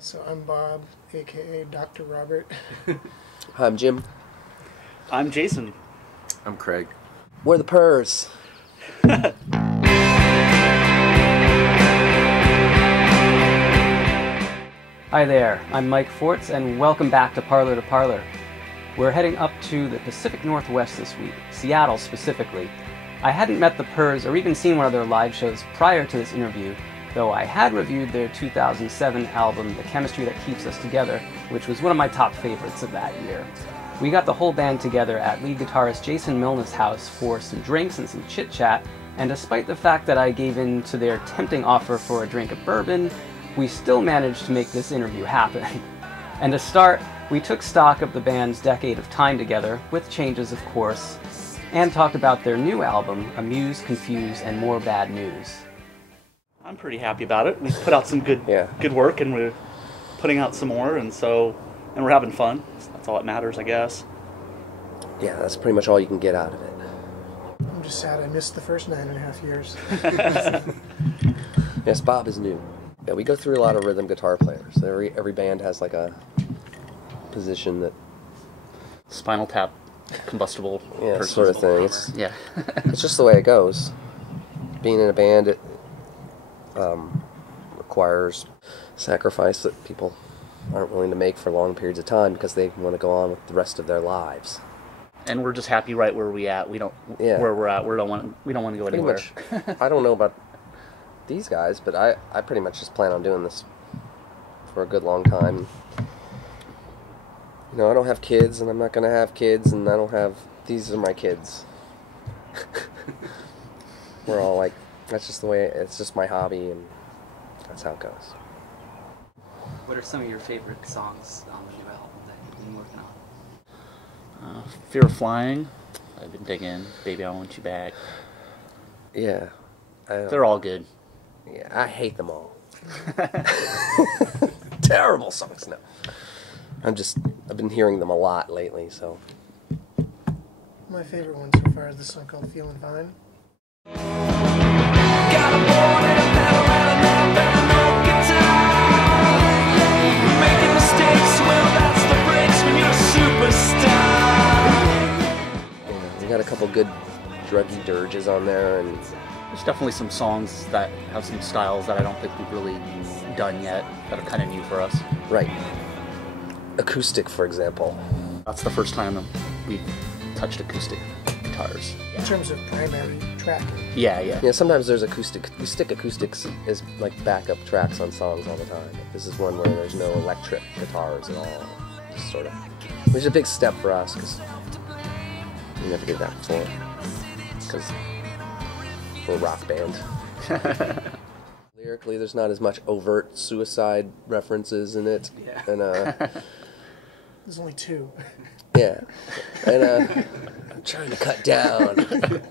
So I'm Bob, aka Dr. Robert. Hi, I'm Jim. I'm Jason. I'm Craig. We're the Purrs. Hi there, I'm Mike Forts, and welcome back to Parlour to Parlour. We're heading up to the Pacific Northwest this week, Seattle specifically. I hadn't met the Purrs or even seen one of their live shows prior to this interview, though I had reviewed their 2007 album, The Chemistry That Keeps Us Together, which was one of my top favorites of that year. We got the whole band together at lead guitarist Jason Milne's house for some drinks and some chit-chat, and despite the fact that I gave in to their tempting offer for a drink of bourbon, we still managed to make this interview happen. And to start, we took stock of the band's decade of time together, with changes of course, and talked about their new album, Amuse, Confuse, and More Bad News. I'm pretty happy about it. We put out some good work, and we're putting out some more, and we're having fun. That's all that matters, I guess. Yeah, that's pretty much all you can get out of it. I'm just sad I missed the first 9.5 years. Yes, Bob is new. Yeah, we go through a lot of rhythm guitar players. Every band has like a position that... Spinal Tap, combustible. Yeah, sort of thing. It's just the way it goes. Being in a band, it requires sacrifice that people aren't willing to make for long periods of time because they want to go on with the rest of their lives. And we're just happy right where we at. Where we're at. We don't want to go pretty anywhere. Much, I don't know about these guys, but I pretty much just plan on doing this for a good long time. You know, I don't have kids, and I'm not going to have kids, and I don't have... These are my kids. We're all like... That's just the way... It's just my hobby, and that's how it goes. What are some of your favorite songs on the new album that you've been working on? Fear of Flying. I've been digging. Baby, I Want You Back. Yeah. They're all good. Yeah, I hate them all. Terrible songs. No. I've been hearing them a lot lately, so. My favorite one so far is the song called Feeling Fine. Got a board and a pedal and a knob and an old guitar. Making mistakes, well that's the breaks when you're a superstar. Yeah, we got a couple good druggy dirges on there, and There's definitely some songs that have some styles that I don't think we've really done yet that are kind of new for us. right. Acoustic, for example. That's the first time we've touched acoustic guitars. In terms of primary tracking. Yeah. Yeah, sometimes there's acoustic. We stick acoustics as like backup tracks on songs all the time. This is one where there's no electric guitars at all. Just sort of, which is a big step for us because we never did that before. Because we're a rock band. Lyrically, there's not as much overt suicide references in it, and There's only 2. yeah, and I'm trying to cut down.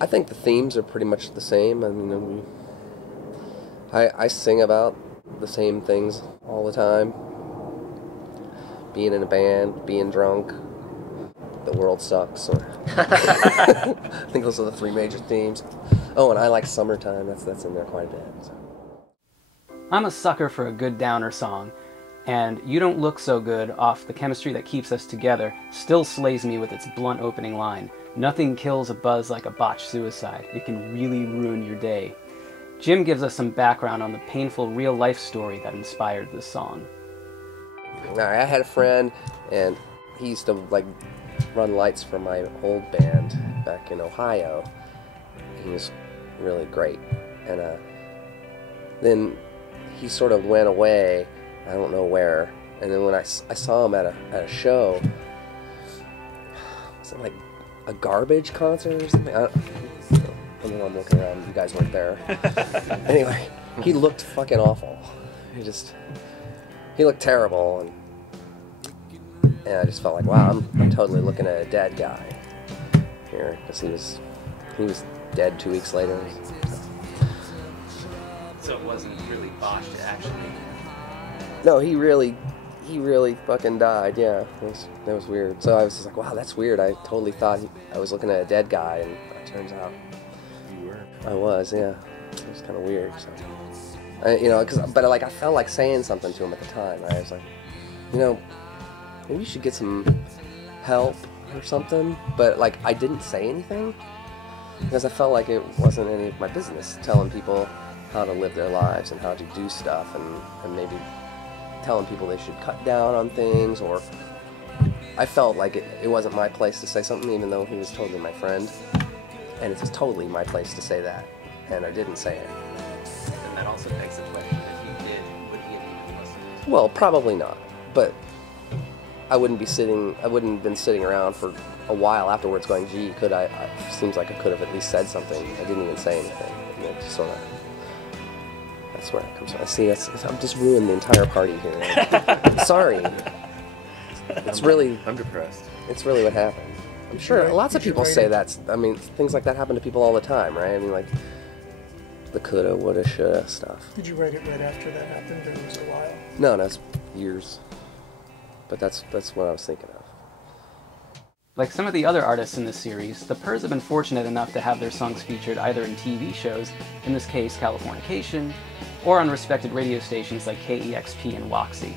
I think the themes are pretty much the same. I mean, I sing about the same things all the time. Being in a band, being drunk, the world sucks. Or I think those are the 3 major themes. Oh, and I like Summertime. That's in there quite a bit. So. I'm a sucker for a good downer song, and You Don't Look So Good off The Chemistry That Keeps Us Together still slays me with its blunt opening line. Nothing kills a buzz like a botched suicide. It can really ruin your day. Jim gives us some background on the painful real-life story that inspired this song. Now, I had a friend, and he used to like run lights for my old band back in Ohio. He was really great, and then he sort of went away. I don't know where. And then when I saw him at a show, was it like a Garbage concert or something? And then I'm looking around. You guys weren't there. Anyway, he looked fucking awful. He looked terrible, and I just felt like, wow, I'm totally looking at a dead guy here, because he was dead 2 weeks later. So it wasn't really botched, it actually... No, he really fucking died, yeah. That was weird. So I was just like, wow, that's weird. I totally thought I was looking at a dead guy, and it turns out... You were. I was, yeah. It was kind of weird, so... But like I felt like saying something to him at the time. Right? I was like, maybe you should get some help or something. But like I didn't say anything because I felt like it wasn't any of my business telling people how to live their lives and how to do stuff, and maybe telling people they should cut down on things. Or I felt like it wasn't my place to say something, even though he was totally my friend, and it's totally my place to say that, and I didn't say it. And that also begs the question, if you did, would he have even listened? Well, probably not, but I wouldn't have been sitting around for a while afterwards going, gee, could I seems like I could have at least said something. I didn't even say anything. And it just sort of, that's where it comes from. See, I'm just ruining the entire party here. Sorry. I'm depressed. It's really what happened. I'm sure lots of people say that. I mean, things like that happen to people all the time, right? I mean, like the coulda, woulda, shoulda stuff. Did you write it right after that happened, or was it a while? No, that's years. But that's what I was thinking of. Like some of the other artists in this series, the Purrs have been fortunate enough to have their songs featured either in TV shows, in this case Californication, or on respected radio stations like KEXP and Waxy.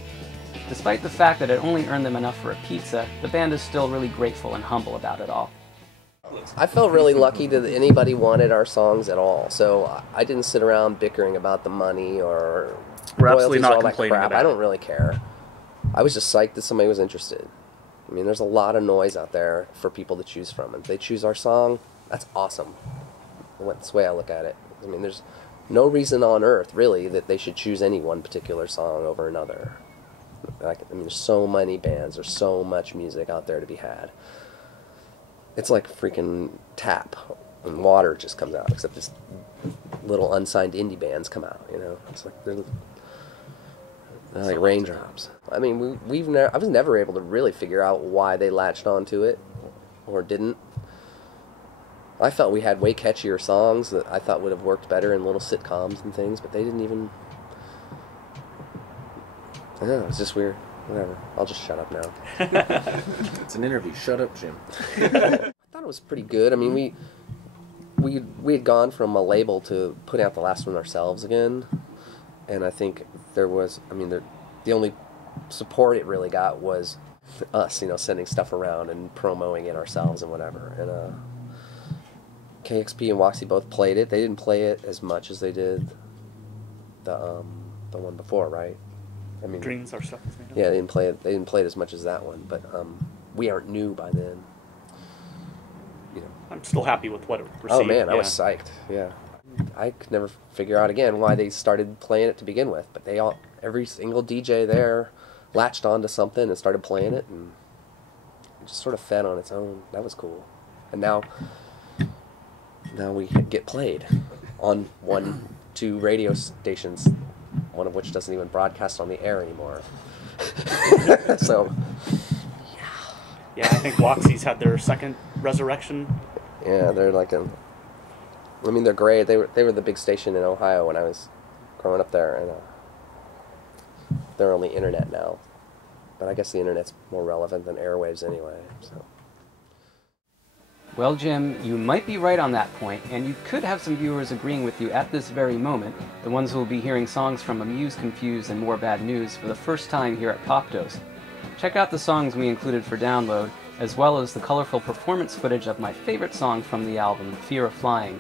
Despite the fact that it only earned them enough for a pizza, the band is still really grateful and humble about it all. I felt really lucky that anybody wanted our songs at all, so I didn't sit around bickering about the money or royalties or all that crap. I don't really care. I was just psyched that somebody was interested. I mean, there's a lot of noise out there for people to choose from, and if they choose our song, that's awesome. That's the way I look at it. I mean, there's no reason on earth, really, that they should choose any one particular song over another. I mean, there's so many bands, there's so much music out there to be had. It's like a freaking tap, and water just comes out, except just little unsigned indie bands come out, It's like they're like raindrops. I mean, I was never able to really figure out why they latched onto it, or didn't. I felt we had way catchier songs that I thought would have worked better in little sitcoms and things, but they didn't even... I don't know, it's just weird. Whatever. I'll just shut up now. It's an interview. Shut up, Jim. I thought it was pretty good. I mean, we had gone from a label to putting out the last one ourselves again, and I think there was, the only support it really got was us, sending stuff around and promoting it ourselves and whatever. And KXP and Waxy both played it. They didn't play it as much as they did the one before, right? I mean, Dreams Our Stuff is made of. Yeah, they didn't play it as much as that one, but we aren't new by then. I'm still happy with what it received. Oh man, I was psyched. Yeah, I could never figure out again why they started playing it to begin with, but every single DJ there latched onto something and started playing it, and it just sort of fed on its own. That was cool. And now we get played on 2 radio stations, one of which doesn't even broadcast on the air anymore. So, yeah, I think Waxy's had their second resurrection. Yeah, they're like they're great. They were the big station in Ohio when I was growing up there, and they're only internet now. But I guess the internet's more relevant than airwaves anyway. So. Well, Jim, you might be right on that point, and you could have some viewers agreeing with you at this very moment, the ones who will be hearing songs from Amused, Confused, and More Bad News for the first time here at Pop Dose. Check out the songs we included for download, as well as the colorful performance footage of my favorite song from the album, Fear of Flying.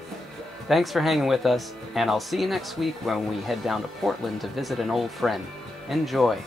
Thanks for hanging with us, and I'll see you next week when we head down to Portland to visit an old friend. Enjoy!